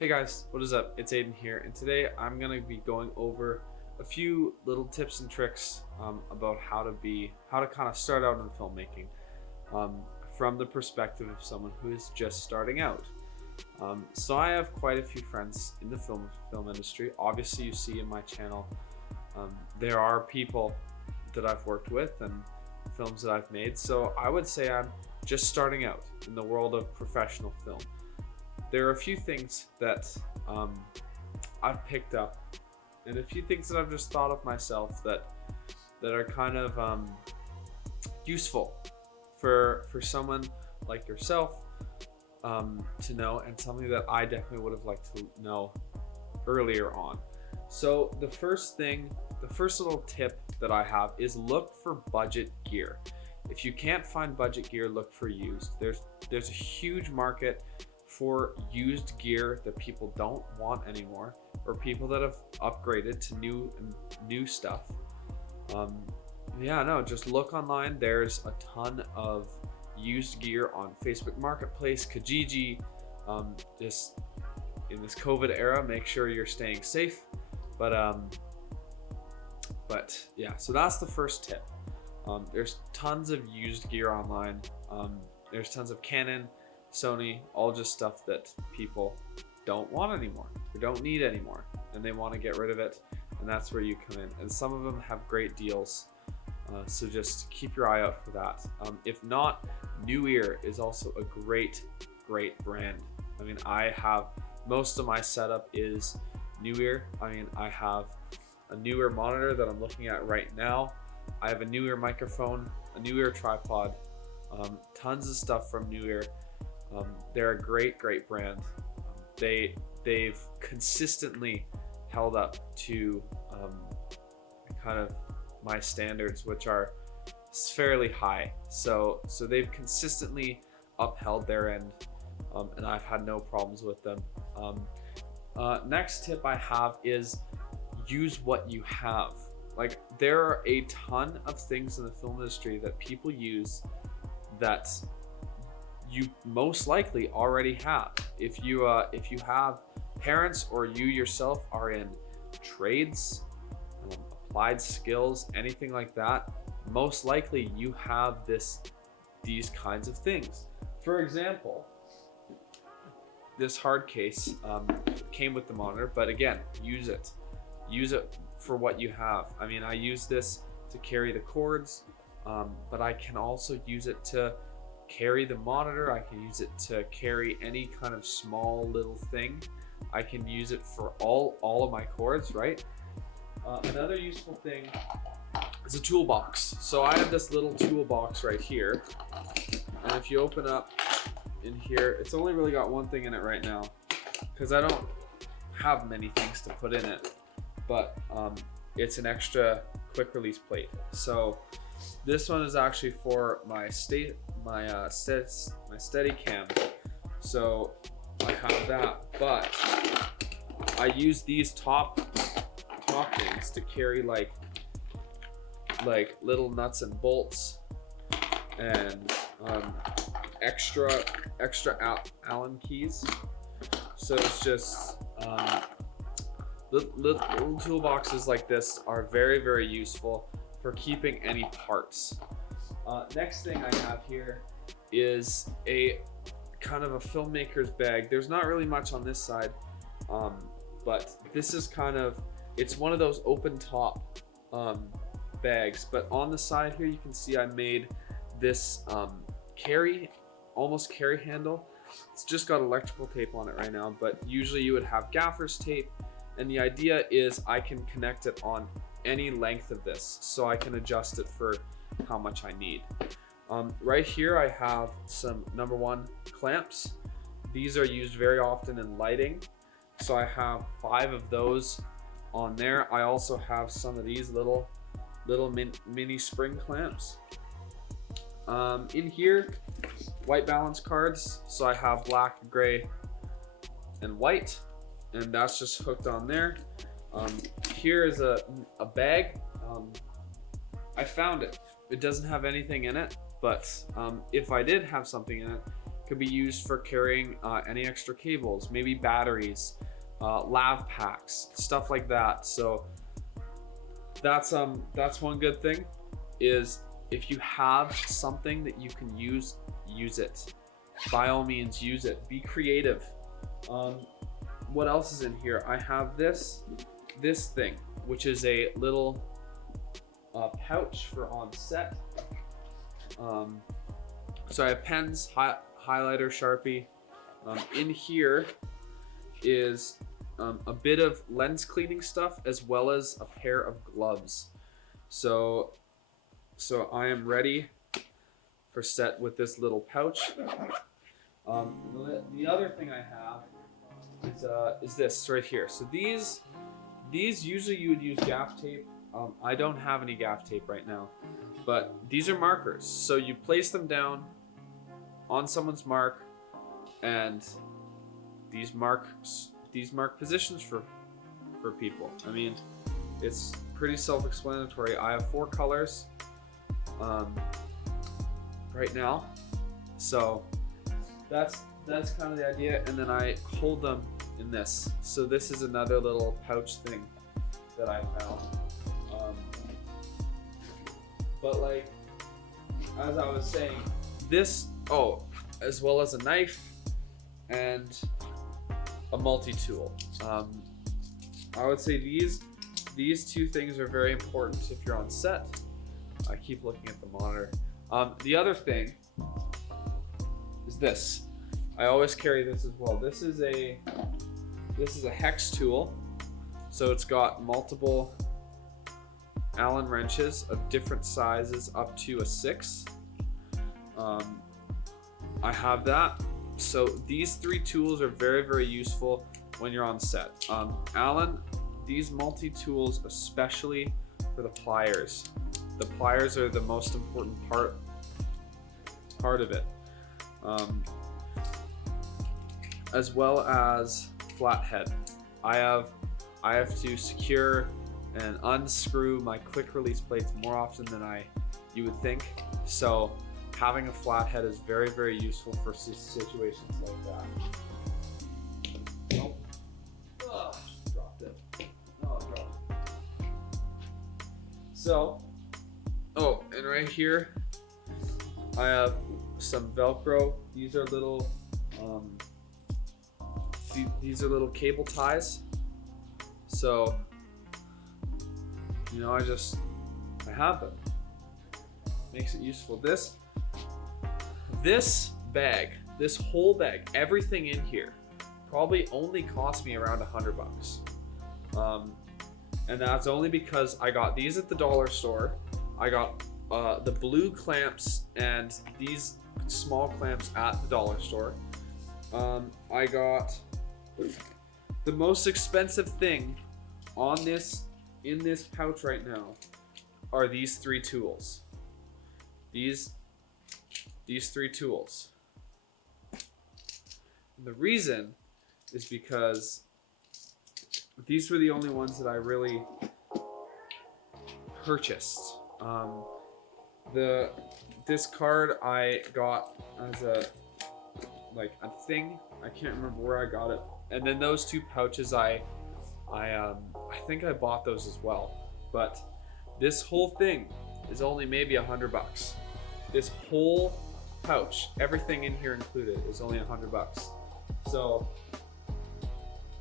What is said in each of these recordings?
Hey guys, what is up? It's Aiden here, and today I'm gonna be going over a few little tips and tricks about how to kind of start out in filmmaking um, from the perspective of someone who is just starting out. So I have quite a few friends in the film industry. Obviously, you see in my channel, there are people that I've worked with and films that I've made. So I would say I'm just starting out in the world of professional film. There are a few things that um, I've picked up, and a few things that I've just thought of myself that are kind of useful for someone like yourself to know, and something that I definitely would have liked to know earlier on. So the first little tip that I have is look for budget gear. If you can't find budget gear, look for used. There's a huge market for used gear that people don't want anymore, or people that have upgraded to new stuff. Just look online. There's a ton of used gear on Facebook Marketplace, Kijiji. This in this COVID era, make sure you're staying safe. But yeah, so that's the first tip. There's tons of used gear online. There's tons of Canon, Sony, all just stuff that people don't want anymore, or don't need anymore, and they want to get rid of it, and that's where you come in. And some of them have great deals, so just keep your eye out for that. If not, Neewer is also a great brand. I mean, I have most of my setup is Neewer. I have a Neewer monitor that I'm looking at right now. I have a Neewer microphone, a Neewer tripod, tons of stuff from Neewer. They're a great brand. They've consistently held up to kind of my standards, which are fairly high. So they've consistently upheld their end, and I've had no problems with them. Next tip I have is use what you have. Like, there are a ton of things in the film industry that people use that you most likely already have. If you have parents, or you yourself are in trades, applied skills, anything like that, most likely you have these kinds of things. For example, this hard case came with the monitor, but again, use it for what you have. I use this to carry the cords, but I can also use it to carry the monitor. I can use it to carry any kind of small little thing. I can use it for all of my cords, right? Another useful thing is a toolbox. So I have this little toolbox right here, and if you open up in here, it's only really got one thing in it right now because I don't have many things to put in it, but it's an extra quick release plate. So this one is actually for my Steadicam. So I have that, but I use these top things to carry like little nuts and bolts, and extra Allen keys. So it's just little toolboxes like this are very useful for keeping any parts. Next thing I have here is a kind of a filmmaker's bag. There's not really much on this side, but this is it's one of those open top bags, but on the side here you can see I made this almost carry handle. It's just got electrical tape on it right now, but usually you would have gaffer's tape, and the idea is I can connect it on any length of this, so I can adjust it for how much I need. Right here I have some number 1 clamps. These are used very often in lighting, so I have 5 of those on there. I also have some of these little mini spring clamps. In here, white balance cards, so I have black, gray, and white, and that's just hooked on there. Here is a bag. I found it. It doesn't have anything in it, but if I did have something in it, Could be used for carrying any extra cables, maybe batteries, lav packs, stuff like that. So that's one good thing, is if you have something that you can use it. By all means, use it. Be creative. What else is in here? I have this thing, which is a little pouch for on set. So I have pens, highlighter, Sharpie. In here is a bit of lens cleaning stuff, as well as a pair of gloves. So I am ready for set with this little pouch. The other thing I have is this right here. So these usually you would use gaff tape. I don't have any gaff tape right now, but these are markers. So you place them down on someone's mark, and these mark positions for people. I mean, it's pretty self-explanatory. I have 4 colors right now, so that's kind of the idea. And then I hold them in this. So this is another little pouch thing that I found. But like, as I was saying, this, as well as a knife and a multi-tool. I would say these 2 things are very important if you're on set. I keep looking at the monitor. The other thing is this. I always carry this as well. This is a hex tool. So it's got multiple Allen wrenches of different sizes up to a 6. I have that. So these 3 tools are very, very useful when you're on set. Allen, these multi-tools, especially for the pliers. The pliers are the most important part of it. As well as flathead. I have to secure and unscrew my quick release plates more often than you would think. So having a flathead is very, very useful for situations like that. Nope. Ugh, dropped it. No, I dropped it. So, and right here, I have some Velcro. These are little, these are little cable ties. So, I have them. Makes it useful. This bag, this whole bag, everything in here, probably only cost me around $100. And that's only because I got these at the dollar store. I got the blue clamps and these small clamps at the dollar store. I got the most expensive thing in this pouch right now are these 3 tools. These 3 tools. And the reason is because these were the only ones that I really purchased. This card I got as a thing. I can't remember where I got it. And then those 2 pouches, I think I bought those as well. But this whole thing is only maybe $100. This whole pouch, everything in here included, is only $100. So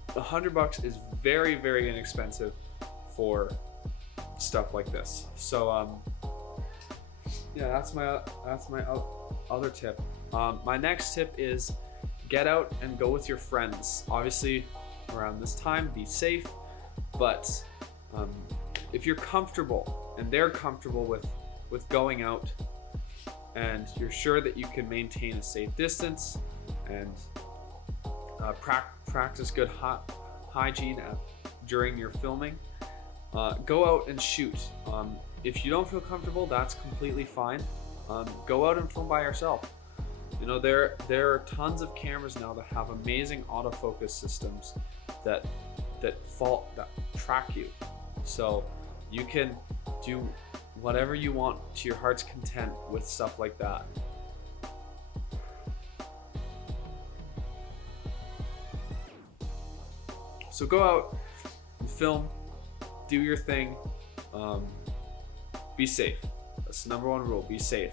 $100 is very, very inexpensive for stuff like this. So yeah, that's my other tip. My next tip is get out and go with your friends. Obviously, around this time, be safe. But if you're comfortable and they're comfortable with going out, and you're sure that you can maintain a safe distance and practice good hygiene during your filming, go out and shoot. If you don't feel comfortable, that's completely fine. Go out and film by yourself. There are tons of cameras now that have amazing autofocus systems that track you, so you can do whatever you want to your heart's content with stuff like that. So go out and film, do your thing, be safe. That's the number one rule, be safe.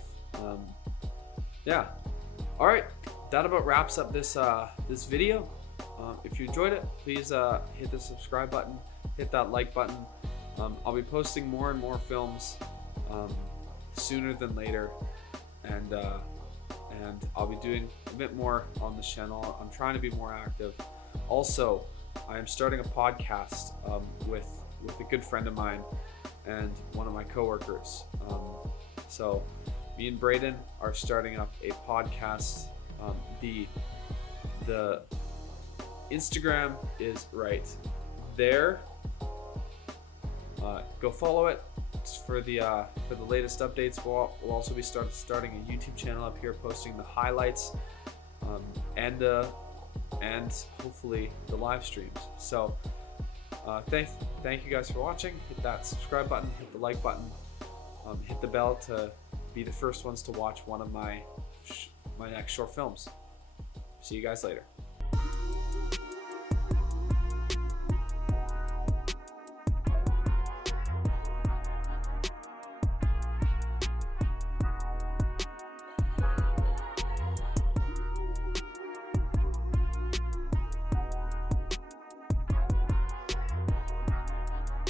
Yeah. All right, that about wraps up this this video. If you enjoyed it, please hit the subscribe button, hit that like button. I'll be posting more and more films sooner than later, and I'll be doing a bit more on this channel. I'm trying to be more active. Also, I am starting a podcast with a good friend of mine and one of my coworkers. So me and Braden are starting up a podcast. The Instagram is right there. Go follow it. It's for the latest updates. We'll also be starting a YouTube channel up here, posting the highlights and hopefully the live streams. So thank you guys for watching. Hit that subscribe button, hit the like button, hit the bell to be the first ones to watch one of my next short films. See you guys later.